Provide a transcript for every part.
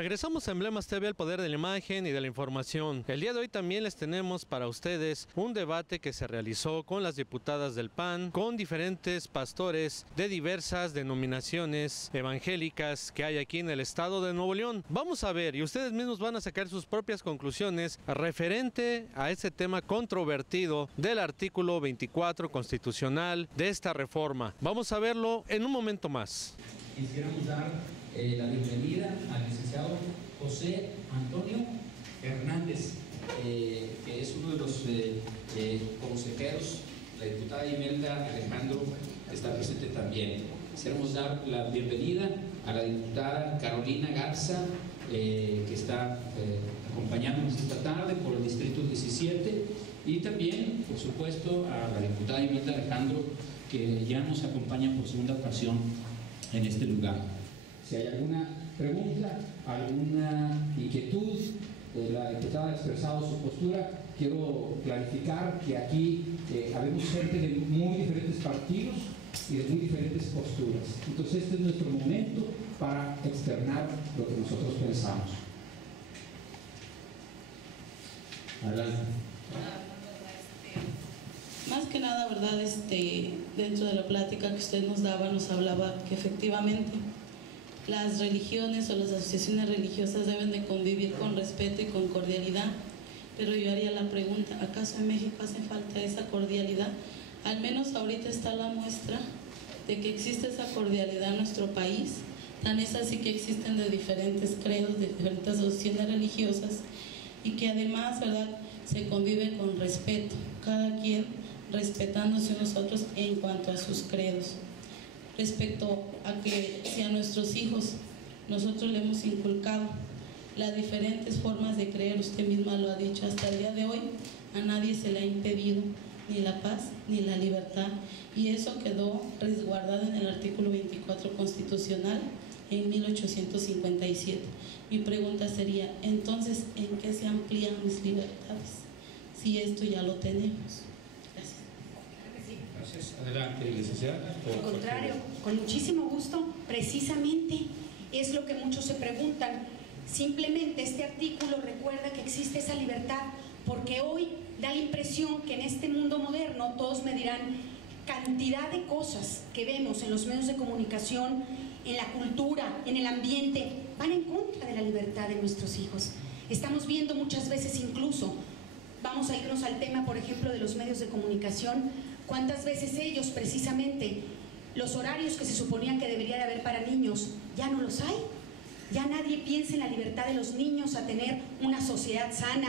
Regresamos a Emblemas TV, el poder de la imagen y de la información. El día de hoy también les tenemos para ustedes un debate que se realizó con las diputadas del PAN, con diferentes pastores de diversas denominaciones evangélicas que hay aquí en el estado de Nuevo León. Vamos a ver y ustedes mismos van a sacar sus propias conclusiones referente a ese tema controvertido del artículo 24 constitucional de esta reforma. Vamos a verlo en un momento más. Quisiéramos dar la bienvenida al licenciado José Antonio Hernández, que es uno de los consejeros. La diputada Imelda Alejandro está presente también. Quisiéramos dar la bienvenida a la diputada Carolina Garza, que está acompañándonos esta tarde por el distrito 17, y también, por supuesto, a la diputada Imelda Alejandro, que ya nos acompaña por segunda ocasión en este lugar. Si hay alguna pregunta, alguna inquietud, la diputada ha expresado su postura. Quiero clarificar que aquí habemos gente de muy diferentes partidos y de muy diferentes posturas. Entonces este es nuestro momento para externar lo que nosotros pensamos. Adelante. Más que nada, ¿verdad? Dentro de la plática que usted nos daba, nos hablaba que efectivamente las religiones o las asociaciones religiosas deben de convivir con respeto y con cordialidad, pero yo haría la pregunta, ¿acaso en México hace falta esa cordialidad? Al menos ahorita está la muestra de que existe esa cordialidad en nuestro país, tan es así que existen de diferentes credos, de diferentes asociaciones religiosas, y que además, ¿verdad?, se convive con respeto, cada quien respetándose unos a otros en cuanto a sus credos. Respecto a que si a nuestros hijos nosotros le hemos inculcado las diferentes formas de creer, usted misma lo ha dicho, hasta el día de hoy a nadie se le ha impedido ni la paz ni la libertad, y eso quedó resguardado en el artículo 24 constitucional en 1857. Mi pregunta sería, entonces, ¿en qué se amplían mis libertades si esto ya lo tenemos? Gracias. Adelante, licenciada. Al contrario, con muchísimo gusto. Precisamente es lo que muchos se preguntan. Simplemente este artículo recuerda que existe esa libertad, porque hoy da la impresión que en este mundo moderno todos me dirán, cantidad de cosas que vemos en los medios de comunicación, en la cultura, en el ambiente, van en contra de la libertad de nuestros hijos. Estamos viendo muchas veces incluso, vamos a irnos al tema, por ejemplo, de los medios de comunicación, cuántas veces ellos precisamente, los horarios que se suponían que debería de haber para niños, ya no los hay. Ya nadie piensa en la libertad de los niños a tener una sociedad sana.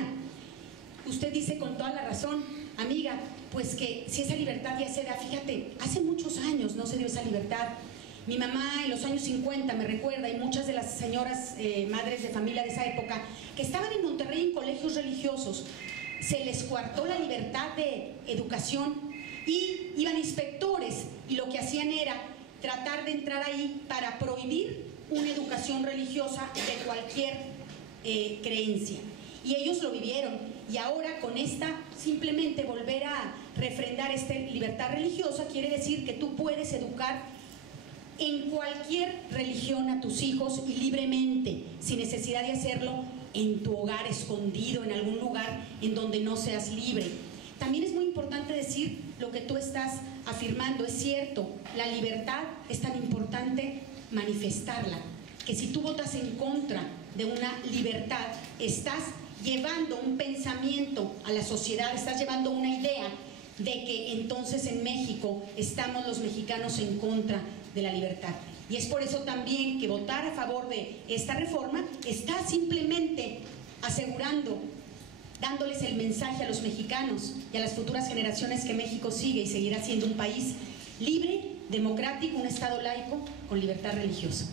Usted dice con toda la razón, amiga, pues que si esa libertad ya se da, fíjate, hace muchos años no se dio esa libertad. Mi mamá en los años 50 me recuerda, y muchas de las señoras madres de familia de esa época, que estaban en Monterrey en colegios religiosos, se les coartó la libertad de educación y iban inspectores y lo que hacían era tratar de entrar ahí para prohibir una educación religiosa de cualquier creencia. Y ellos lo vivieron, y ahora con esta, simplemente volver a refrendar esta libertad religiosa quiere decir que tú puedes educar en cualquier religión a tus hijos y libremente, sin necesidad de hacerlo en tu hogar escondido, en algún lugar en donde no seas libre. También es muy importante decir lo que tú estás afirmando, es cierto, la libertad es tan importante manifestarla, que si tú votas en contra de una libertad, estás llevando un pensamiento a la sociedad, estás llevando una idea de que entonces en México estamos los mexicanos en contra de la libertad. Y es por eso también que votar a favor de esta reforma está simplemente asegurando, dándoles el mensaje a los mexicanos y a las futuras generaciones que México sigue y seguirá siendo un país libre, democrático, un estado laico con libertad religiosa.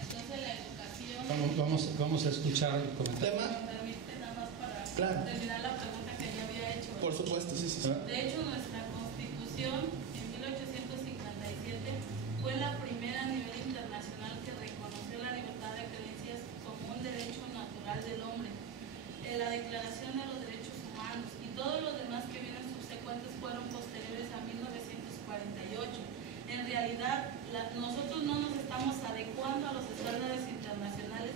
Entonces la educación... Vamos a escuchar el comentario. ¿Me permite nada más para terminar la pregunta que ya había hecho? Por supuesto, sí. De hecho, nuestra Constitución en 1857 fue la primera a nivel internacional que reconoció la libertad de creencias como un derecho natural del hombre. La Declaración de los Derechos Humanos y todos los demás que vienen subsecuentes fueron posteriores a 1948. En realidad, nosotros no nos estamos adecuando a los estándares internacionales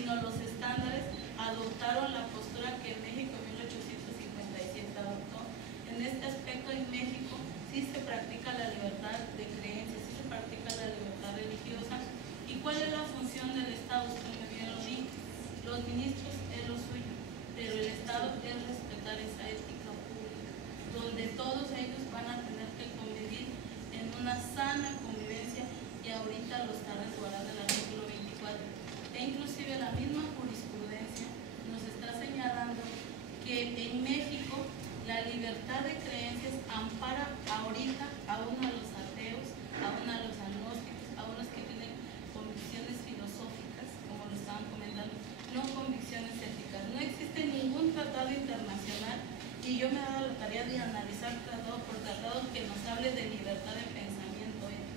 sino los estándares adoptaron la postura que México en 1857 adoptó. En este aspecto, en México sí se practica la libertad de creencias, sí se practica la libertad religiosa. ¿Y cuál es la función del Estado? Como bien lo dije, los ministros es lo suyo, pero el Estado es respetar esa ética pública, donde todos ellos van a tener que convivir en una sana convivencia, y ahorita lo está resguardando el artículo 24. E inclusive la misma jurisprudencia nos está señalando que en México la libertad de creencias ampara ahorita aún a los ateos, aún a los agnósticos, a unos que tienen convicciones filosóficas, como lo estaban comentando, no convicciones éticas. No existe ningún tratado internacional, y yo me he dado la tarea de analizar tratado por tratado que nos hable de libertad de pensamiento ético.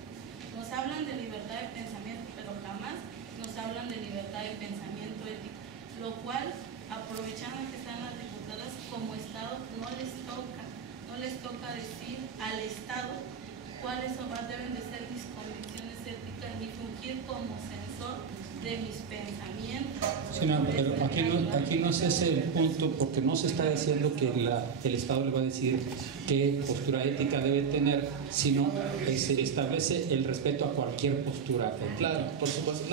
Nos hablan de libertad de pensamiento, pero jamás nos hablan de libertad de pensamiento ético, lo cual, aprovechando que están las diputadas, como Estado no les toca decir al Estado cuáles deben de ser mis convicciones éticas, ni fungir como censor de mis pensamientos. Sí, no, pero aquí no es ese el punto, porque no se está diciendo que el Estado le va a decir qué postura ética debe tener, sino que se establece el respeto a cualquier postura ética. Claro, por supuesto.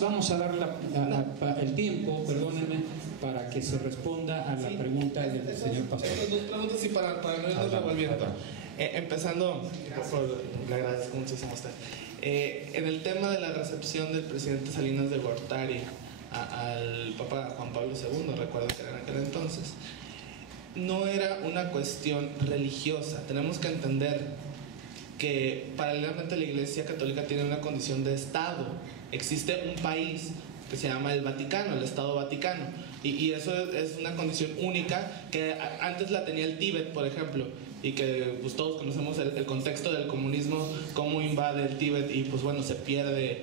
Vamos a dar el tiempo, perdónenme, para que se responda a la pregunta del señor pastor. Dos preguntas y para no irnos revolviendo. Empezando, le agradezco muchísimo a usted. En el tema de la recepción del presidente Salinas de Gortari al Papa Juan Pablo II, recuerdo que era en aquel entonces, no era una cuestión religiosa. Tenemos que entender que paralelamente la Iglesia Católica tiene una condición de Estado. Existe un país que se llama el Vaticano, el Estado Vaticano, y eso es una condición única que antes la tenía el Tíbet, por ejemplo, y que pues todos conocemos el contexto del comunismo, cómo invade el Tíbet y pues bueno, se pierde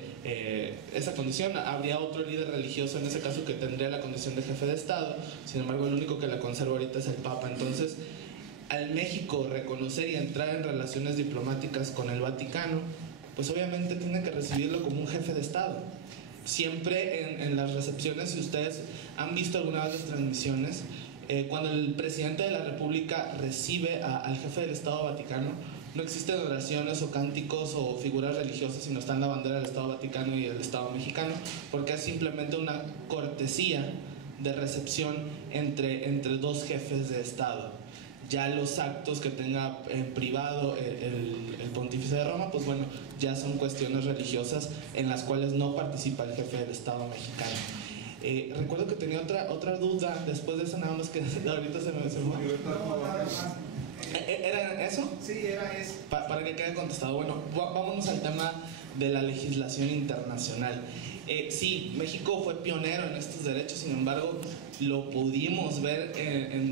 esa condición. Habría otro líder religioso en ese caso que tendría la condición de jefe de Estado, sin embargo el único que la conserva ahorita es el Papa. Entonces, al México reconocer y entrar en relaciones diplomáticas con el Vaticano, pues obviamente tiene que recibirlo como un jefe de Estado. Siempre en las recepciones, si ustedes han visto alguna vez las transmisiones, cuando el presidente de la República recibe al jefe del Estado Vaticano, no existen oraciones o cánticos o figuras religiosas, sino están la bandera del Estado Vaticano y el Estado mexicano, porque es simplemente una cortesía de recepción entre dos jefes de Estado. Ya los actos que tenga en privado el pontífice de Roma, pues bueno, ya son cuestiones religiosas en las cuales no participa el jefe del Estado mexicano. Recuerdo que tenía otra duda después de eso, nada más que ahorita se me fue. ¿Era eso? Sí, era eso. Para que quede contestado. Bueno, vámonos al tema de la legislación internacional. Sí, México fue pionero en estos derechos, sin embargo, lo pudimos ver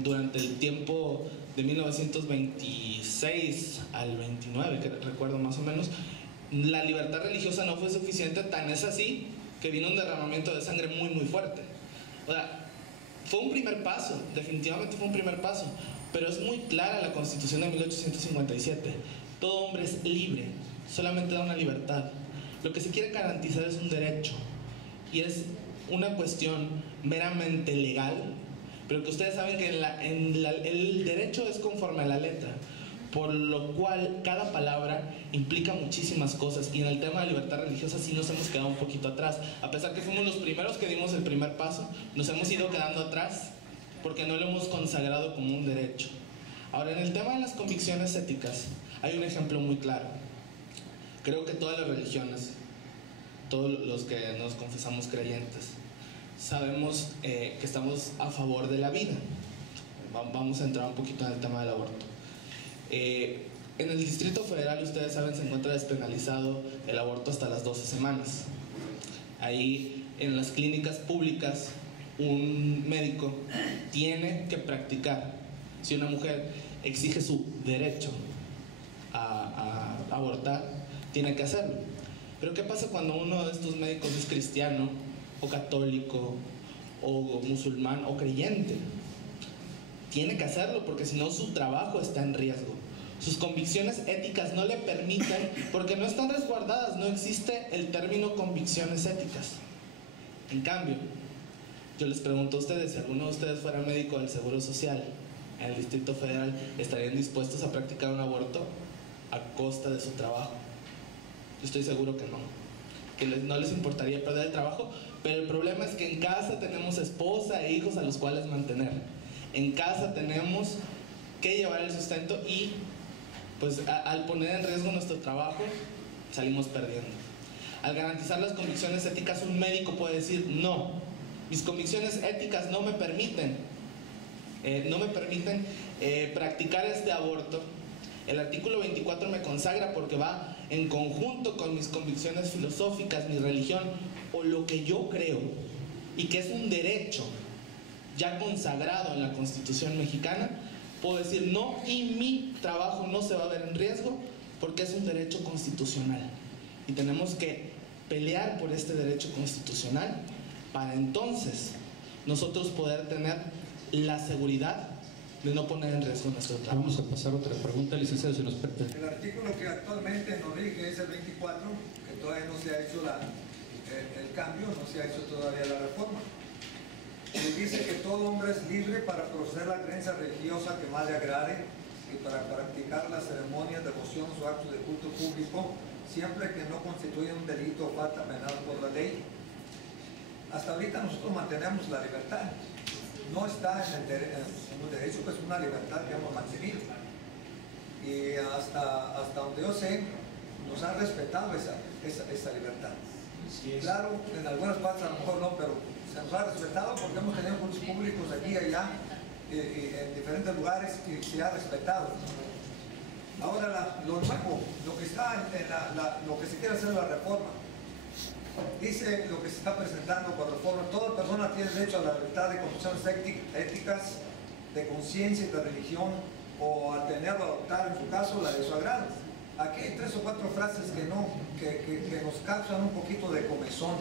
durante el tiempo de 1926 al 29, que recuerdo más o menos. La libertad religiosa no fue suficiente, tan es así que vino un derramamiento de sangre muy muy fuerte. O sea, fue un primer paso, definitivamente fue un primer paso, pero es muy clara la Constitución de 1857. Todo hombre es libre, solamente da una libertad. Lo que se quiere garantizar es un derecho, y es una cuestión meramente legal, pero que ustedes saben que el derecho es conforme a la letra, por lo cual cada palabra implica muchísimas cosas, y en el tema de libertad religiosa sí nos hemos quedado un poquito atrás. A pesar que fuimos los primeros que dimos el primer paso, nos hemos ido quedando atrás porque no lo hemos consagrado como un derecho. Ahora, en el tema de las convicciones éticas hay un ejemplo muy claro. Creo que todas las religiones, todos los que nos confesamos creyentes, sabemos que estamos a favor de la vida. Vamos a entrar un poquito en el tema del aborto. En el Distrito Federal, ustedes saben, se encuentra despenalizado el aborto hasta las 12 semanas. Ahí, en las clínicas públicas, un médico tiene que practicar. Si una mujer exige su derecho a abortar, tiene que hacerlo. Pero ¿qué pasa cuando uno de estos médicos es cristiano, o católico, o musulmán, o creyente? Tiene que hacerlo porque si no su trabajo está en riesgo. Sus convicciones éticas no le permiten, porque no están resguardadas, no existe el término convicciones éticas. En cambio, yo les pregunto a ustedes, si alguno de ustedes fuera médico del Seguro Social en el Distrito Federal, ¿estarían dispuestos a practicar un aborto a costa de su trabajo? Yo estoy seguro que no, no les importaría perder el trabajo, pero el problema es que en casa tenemos esposa e hijos a los cuales mantener. En casa tenemos que llevar el sustento y pues al poner en riesgo nuestro trabajo salimos perdiendo. Al garantizar las convicciones éticas, un médico puede decir: no, mis convicciones éticas no me permiten practicar este aborto. El artículo 24 me consagra porque va en conjunto con mis convicciones filosóficas, mi religión o lo que yo creo, y que es un derecho ya consagrado en la Constitución mexicana. Puedo decir no, y mi trabajo no se va a ver en riesgo porque es un derecho constitucional, y tenemos que pelear por este derecho constitucional para entonces nosotros poder tener la seguridad de no poner en riesgo nuestro trabajo. Vamos a pasar a otra pregunta, licenciado, si nos permite. El artículo que actualmente nos rige es el 24, que todavía no se ha hecho el cambio, no se ha hecho todavía la reforma. Y dice que todo hombre es libre para proceder a la creencia religiosa que más le agrade y para practicar las ceremonias, devociones o actos de culto público, siempre que no constituya un delito o falta penal por la ley. Hasta ahorita nosotros mantenemos la libertad. No está en el derecho, pues una libertad que hemos mantenido. Y hasta donde yo sé, nos han respetado esa libertad. Claro, en algunas partes a lo mejor no, pero se nos ha respetado porque hemos tenido cultos públicos aquí y allá, en diferentes lugares, y se ha respetado. Ahora, lo nuevo, lo que está lo que se quiere hacer en la reforma, dice lo que se está presentando por reforma: toda persona tiene derecho a la libertad de convicciones éticas, de conciencia y de religión, o a tener o adoptar, en su caso, la de su agrado. Aquí hay 3 o 4 frases que nos causan un poquito de comezón.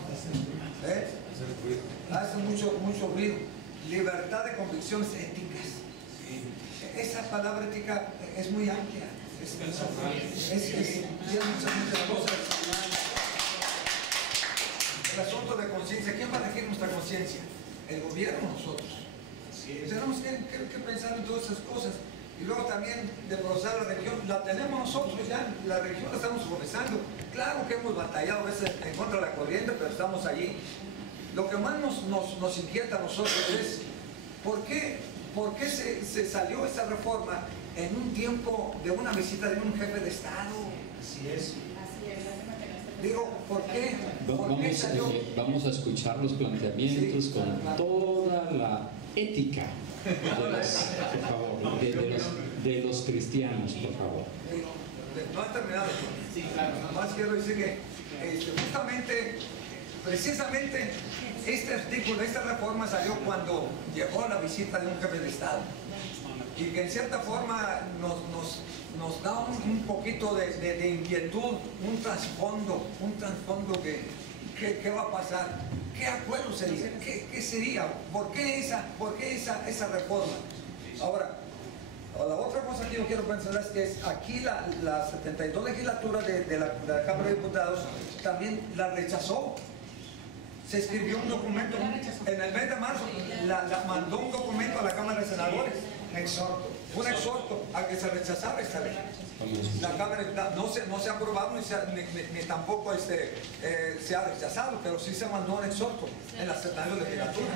Hace mucho ruido. Libertad de convicciones éticas. Esa palabra ética es muy amplia. Tiene muchas cosas. El asunto de conciencia, ¿quién va a regir nuestra conciencia? El gobierno, nosotros. Tenemos que pensar en todas esas cosas. Y luego también de procesar la religión, la tenemos nosotros ya, la religión la estamos profesando. Claro que hemos batallado a veces en contra de la corriente, pero estamos allí. Lo que más nos inquieta a nosotros es ¿por qué se salió esa reforma en un tiempo de una visita de un jefe de Estado? Así es. Digo, ¿por qué? Vamos a escuchar los planteamientos, sí, con toda la ética de los cristianos, por favor. No ha terminado. Sí, claro. Nomás quiero decir que justamente, precisamente, este artículo, esta reforma salió cuando llegó la visita de un jefe de Estado. Y que en cierta forma nos da un poquito de inquietud, un trasfondo ¿qué va a pasar? ¿Qué acuerdo sería? ¿Qué sería? ¿Por qué esa reforma? Ahora, la otra cosa que yo quiero pensar es que aquí la 72 legislatura de la Cámara de Diputados también la rechazó. Se escribió un documento en el mes de marzo, mandó un documento a la Cámara de Senadores, un exhorto a que se rechazara esta ley. La Cámara no se ha aprobado ni tampoco se ha rechazado, pero sí se mandó un exhorto en la 72 legislatura.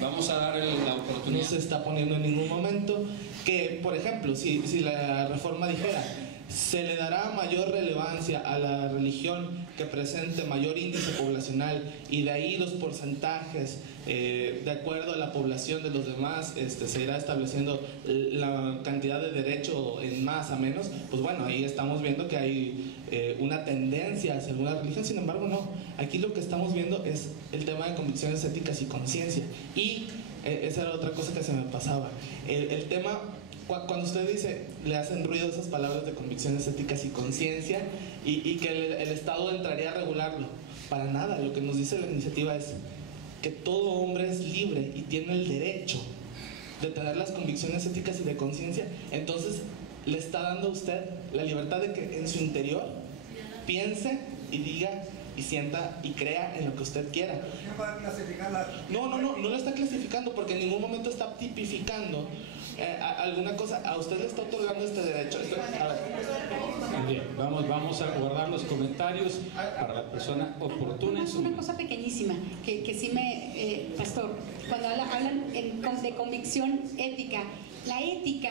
Vamos a dar la oportunidad. No se está poniendo en ningún momento que, por ejemplo, si la reforma dijera: se le dará mayor relevancia a la religión que presente mayor índice poblacional, y de ahí los porcentajes, de acuerdo a la población de los demás, se irá estableciendo la cantidad de derecho en más a menos, pues bueno, ahí estamos viendo que hay una tendencia hacia alguna religión. Sin embargo, no. Aquí lo que estamos viendo es el tema de convicciones éticas y conciencia. Y esa era otra cosa que se me pasaba. El tema... Cuando usted dice, le hacen ruido esas palabras de convicciones éticas y conciencia, y que el Estado entraría a regularlo. Para nada, lo que nos dice la iniciativa es que todo hombre es libre y tiene el derecho de tener las convicciones éticas y de conciencia. Entonces le está dando a usted la libertad de que en su interior piense y diga y sienta y crea en lo que usted quiera. ¿Quién va a clasificar No lo está clasificando porque en ningún momento está tipificando alguna cosa. A usted le está otorgando este derecho. Bien, vamos a guardar los comentarios para la persona oportuna. Es una cosa pequeñísima que sí me, pastor, cuando hablan de convicción ética, la ética,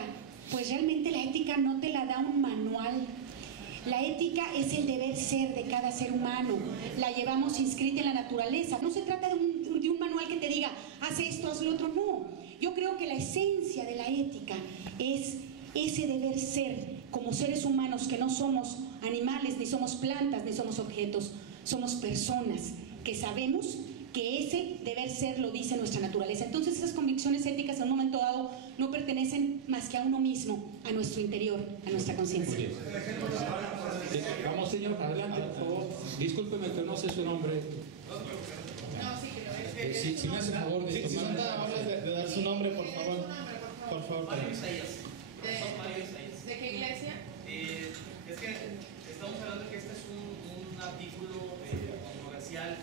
pues realmente la ética no te la da un manual. La ética es el deber ser de cada ser humano, la llevamos inscrita en la naturaleza. No se trata de un manual que te diga, haz esto, haz lo otro, no. Yo creo que la esencia de la ética es ese deber ser como seres humanos, que no somos animales, ni somos plantas, ni somos objetos, somos personas que sabemos que ese deber ser lo dice nuestra naturaleza. Entonces esas convicciones éticas en un momento dado no pertenecen más que a uno mismo, a nuestro interior, a nuestra conciencia. Vamos, señor, adelante, por favor. Discúlpeme que no sé su nombre. Si me hace el favor de Si son tan amables de dar su nombre, por favor. Por favor. Mario Isaías. ¿De qué iglesia? Es que estamos hablando que este es un artículo controversial.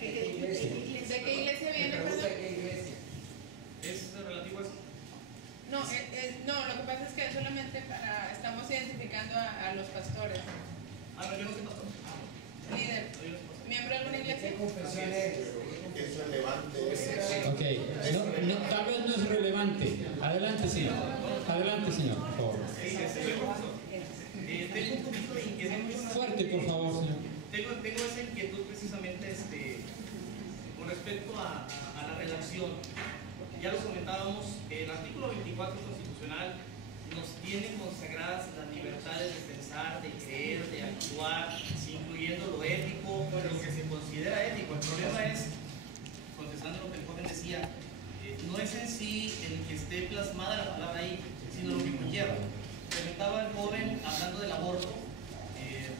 ¿De qué iglesia viene? ¿Es relativo a eso? No, lo que pasa es que solamente estamos identificando a los pastores. No, yo no soy pastor. Líder. ¿Miembro de alguna iglesia? Es relevante. Ok, tal vez no es relevante. Adelante, señor. Adelante, señor, por favor. Tengo un poquito de inquietud. Fuerte, por favor, señor. Tengo esa inquietud precisamente con respecto a la redacción. Ya lo comentábamos, el artículo 24 constitucional nos tiene consagradas las libertades de pensar, de creer, de actuar, incluyendo lo ético, lo que se considera ético. El problema es, contestando lo que el joven decía, no es en sí el que esté plasmada la palabra ahí, sino lo que conlleva. Comentaba el joven hablando del aborto.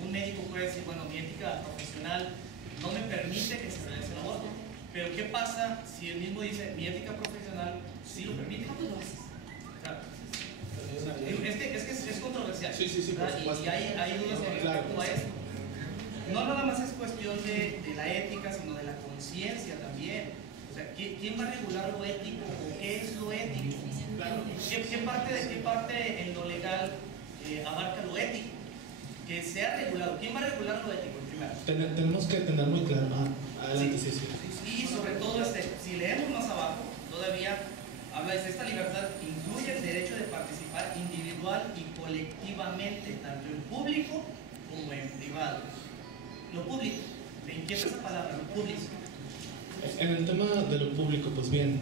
Un médico puede decir, bueno, mi ética profesional no me permite que se realice el aborto. Pero ¿qué pasa si él mismo dice, mi ética profesional sí lo permite? Es controversial. Sí, por supuesto. Y hay dudas con respecto a esto. No nada más es cuestión de la ética, sino de la conciencia también. O sea, ¿quién va a regular lo ético o qué es lo ético? ¿Qué parte en lo legal abarca lo ético? Que sea regulado. ¿Quién va a regular lo ético primero? Tenemos que tener muy claro. Adelante, sí. Y sobre todo, si leemos más abajo, todavía habla de esta libertad, incluye el derecho de participar individual y colectivamente, tanto en público como en privado. Lo público, me inquieta esa palabra, lo público. En el tema de lo público, pues bien,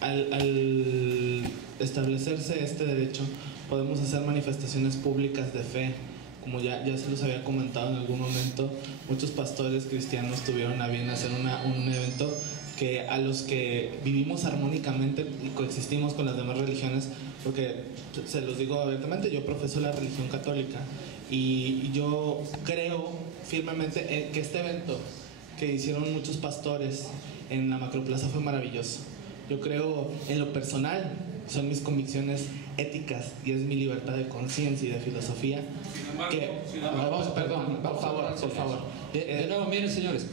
al establecerse este derecho, podemos hacer manifestaciones públicas de fe. Como ya se los había comentado en algún momento, muchos pastores cristianos tuvieron a bien hacer un evento que a los que vivimos armónicamente y coexistimos con las demás religiones, porque se los digo abiertamente, yo profeso la religión católica y yo creo firmemente en que este evento que hicieron muchos pastores en la Macroplaza fue maravilloso. Yo creo en lo personal, son mis convicciones éticas y es mi libertad de conciencia y de filosofía. Perdón, por favor. De nuevo, miren, señores,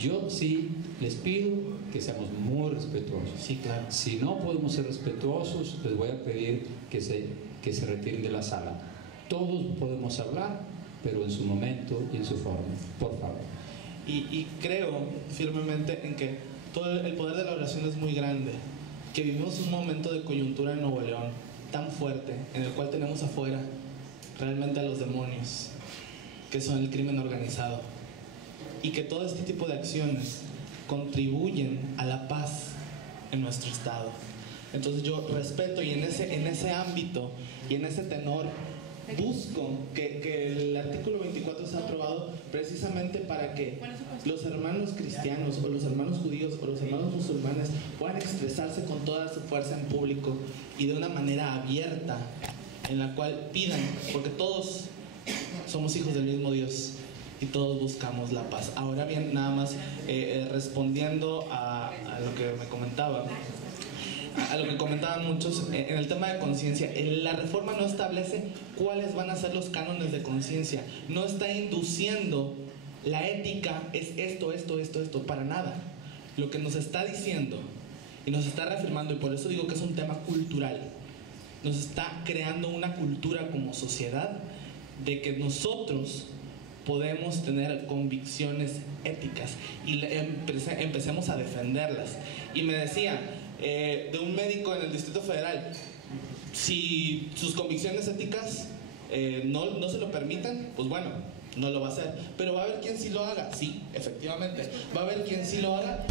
yo sí les pido que seamos muy respetuosos. Sí, claro. Si no podemos ser respetuosos, les voy a pedir que se retiren de la sala. Todos podemos hablar, pero en su momento y en su forma. Por favor. Y creo firmemente en que todo el poder de la oración es muy grande, que vivimos un momento de coyuntura en Nuevo León tan fuerte, en el cual tenemos afuera realmente a los demonios, que son el crimen organizado, y que todo este tipo de acciones contribuyen a la paz en nuestro estado. Entonces yo respeto y en ese ámbito y en ese tenor busco que el artículo 24 sea aprobado precisamente para que los hermanos cristianos o los hermanos judíos o los hermanos musulmanes puedan expresarse con toda su fuerza en público y de una manera abierta, en la cual pidan, porque todos somos hijos del mismo Dios y todos buscamos la paz. Ahora bien, nada más respondiendo a lo que me comentaba, a lo que comentaban muchos en el tema de conciencia. La reforma no establece cuáles van a ser los cánones de conciencia, no está induciendo la ética es esto, para nada. Lo que nos está diciendo y nos está reafirmando, y por eso digo que es un tema cultural, nos está creando una cultura como sociedad de que nosotros podemos tener convicciones éticas y empecemos a defenderlas. Y me decía de un médico en el Distrito Federal, si sus convicciones éticas no se lo permiten, pues bueno, no lo va a hacer, pero va a haber quien sí lo haga. Sí, efectivamente, va a haber quien sí lo haga